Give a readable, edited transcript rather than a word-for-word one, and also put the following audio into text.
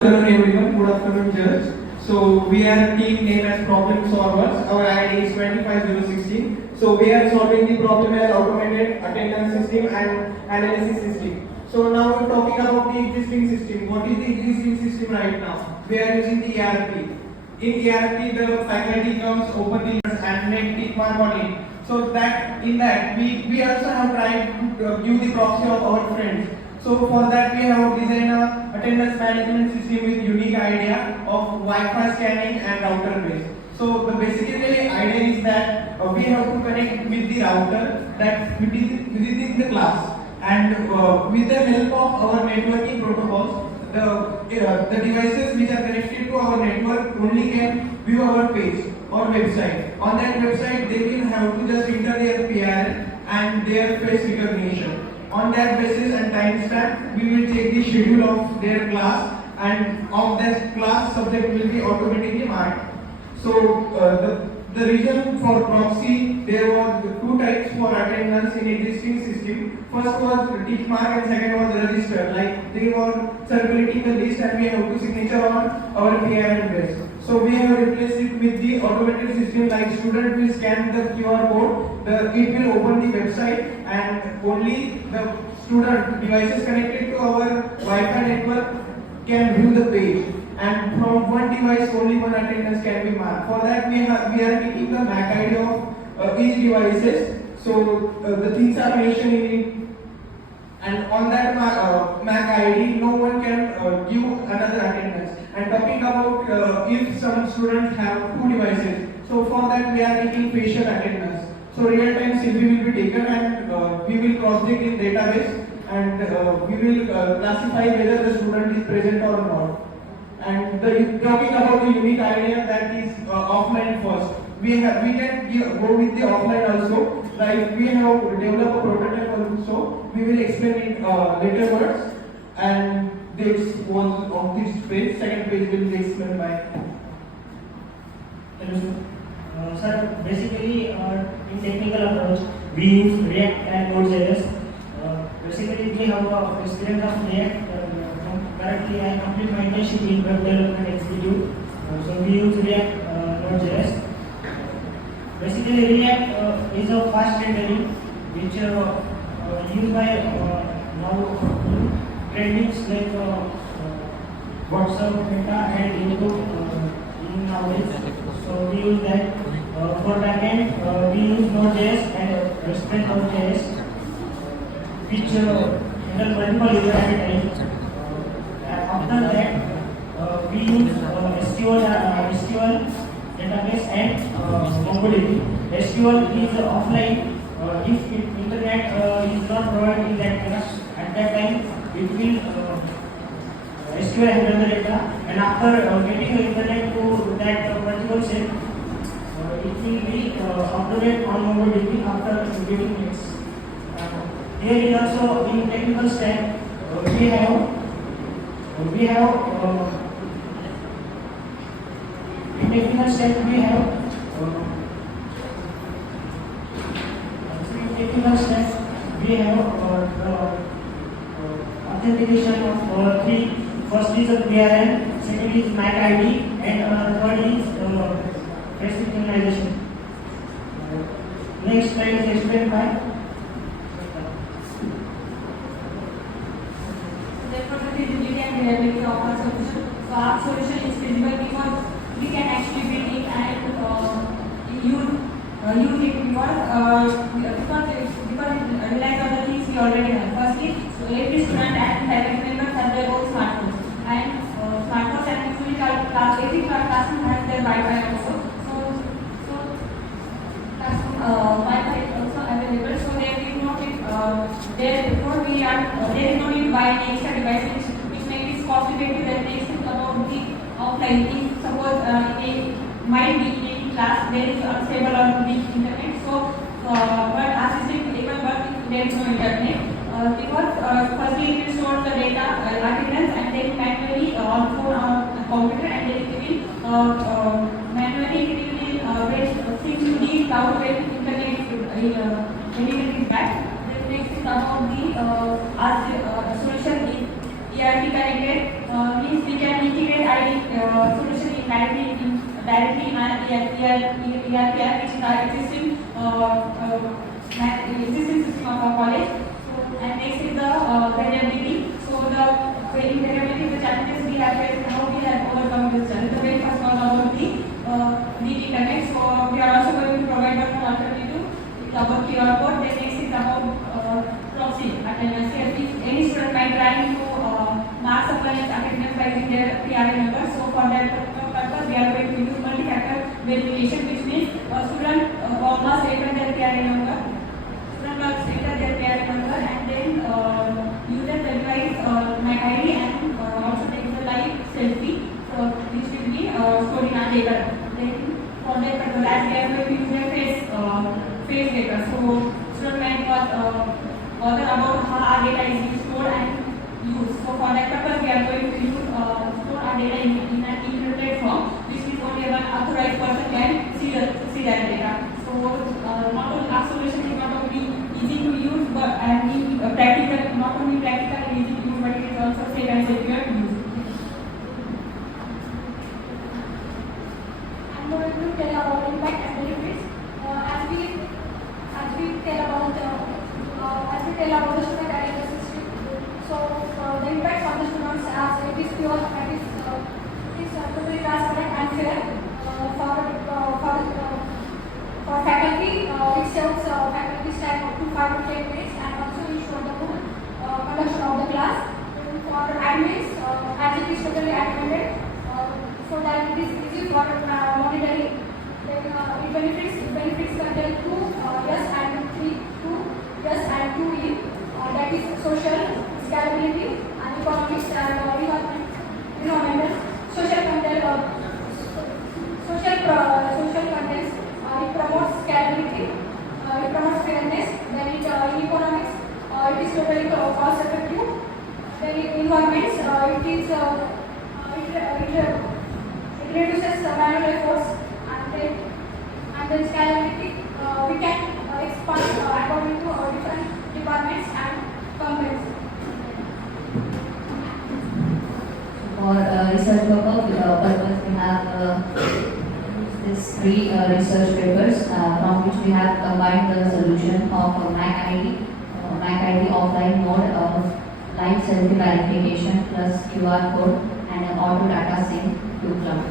Good afternoon everyone, good afternoon judge. So we are team name as problem solvers. Our ID is 25016. So we are solving the problem as automated attendance system and analysis system. So now we're talking about the existing system. What is the existing system right now? We are using the ERP. In ERP the faculty comes open the and make tick mark on it. So that in that we also have tried to give the proxy of our friends. So for that we have designed a attendance management system with unique idea of Wi-Fi scanning and router base. So the basically idea is that we have to connect with the router that within the class, and with the help of our networking protocols, the devices which are connected to our network only can view our page or website. On that website they will have to just enter their PRN and their face recognition. On that basis and timestamp, we will take the schedule of their class, and of that class subject will be automatically marked. So the reason for proxy, there were two types for attendance in existing system. First was tick mark and second was register. Like they were circulating the list and we have to signature on our PRN base. So we have replaced it with the automated system, like student will scan the QR code, it will open the website, and only the student devices connected to our Wi-Fi network can view the page. And from one device only one attendance can be marked. For that we are taking the MAC ID of each devices. So the things are mentioned in it, and on that MAC ID no one can give another attendance. And talking about if some students have two devices, so for that we are taking facial attendance. So real time selfie will be taken and we will cross check in database, and we will classify whether the student is present or not. And talking about the unique idea, that is offline first. We can go with the offline also. Like we have developed a prototype also. We will explain it later words. And this was on this page. Second page will be explained by. Hello sir. Sir, basically in technical approach we use React and Node.js. Basically we have experience of React. Currently I complete my internship in web development executive. So we use React Node.js. Basically React is a fast rendering which used by now trendings like WhatsApp, Meta and YouTube in nowadays. So we use that. For backend we use Node.js and Express Node.js, which handle multiple user at times. After that, we use SQL database and MongoDB. SQL is offline. If internet is not provided in that class, at that time it will SQL handle the data, and after getting the internet to that particular set, it will be uploaded on MongoDB after getting it. Here is also in technical stack we have in technical stack we have authentication of three. First is a PRN, second is MAC ID, and third is face recognition. Next slide is explained by. Reliability of our solution. So our solution is feasible because we can actually build it and use it because it relies on the things we already have. Firstly, so every student and faculty members have their own smartphones, and smartphones and usually every classroom has their Wi-Fi also. So classroom Wi-Fi is also available. So there is no need to buy any extra devices. Cost effective and next is about the offline. If suppose might be in class there is unstable or weak internet, so but our system will even work if there is no internet because firstly it will store the data attendance and then manually on phone or computer, and then it will manually since you need cloud based internet is back. Then next is about the solution is ERP connected means we can directly in our ERPR, which is our existing system of our college. So, and next is the variability. So the variability, the challenges we have faced, how we have overcome this challenge. The very first was about the internet. So we are also going to provide one more alternative. It's about QR code. Then next is about proxy attendance. If any student might try to mark someone's attendance by using their PRA number. So for that purpose, we are going to use multi-factor verification, which means student must enter their PRA number. Student must enter their PRA number, and then user verify my ID and also take the live selfie. So which will be stored in our data. Then for that purpose, as we are going to use their face data. So student might not bother about how our data is being stored and used. So for that purpose, we are going to use store our data in an encrypted form, which means only one authorized person can see that data. So not only our solution is not only easy to use, but and practical, not only practical and easy to use, but it is also safe and secure to use. I'm going to tell about impact and benefits. As we tell about the student attendance system. So the impacts on the students, as it is pure, it is totally transparent and fair. For faculty, it saves faculty's time up to 5 to 10 minutes, and also ensure the good conduction of the class. For admins, as it is totally automated, so that it is easy for monitoring. Then it benefits contain 2 yes and 3 2 yes and 2 in, that is social scalability and economics and environmental social content social contents. It promotes scalability, it promotes fairness. Then it in economics, it is totally cost effective. Then in environments, it reduces manual efforts. And then scalability, we can expand according to our different departments and companies. For research purpose, we have these 3 research papers from which we have combined the solution of MAC ID offline mode of live selfie verification plus QR code and an auto data sync to cloud.